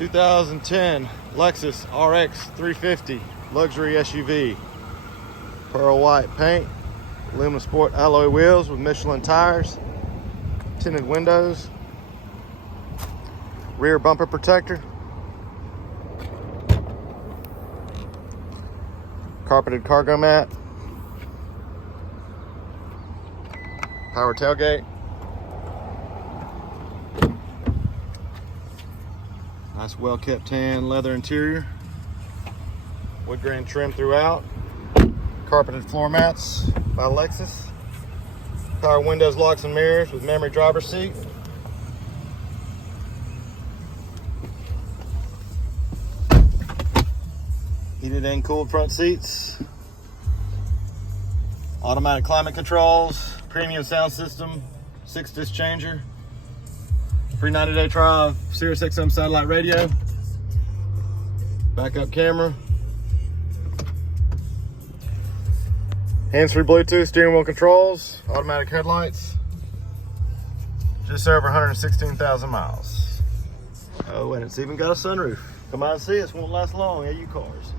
2010 Lexus RX350 luxury SUV. Pearl white paint, aluminum sport alloy wheels with Michelin tires, tinted windows, rear bumper protector, carpeted cargo mat, power tailgate, nice well-kept tan leather interior, wood grain trim throughout, carpeted floor mats by Lexus, power windows, locks and mirrors with memory driver's seat, heated and cooled front seats, automatic climate controls, premium sound system, 6-disc changer, free 90-day trial of Sirius XM satellite radio, backup camera, hands-free Bluetooth steering wheel controls, automatic headlights, just over 116,000 miles. Oh, and it's even got a sunroof. Come out and see us, won't last long, AU Cars.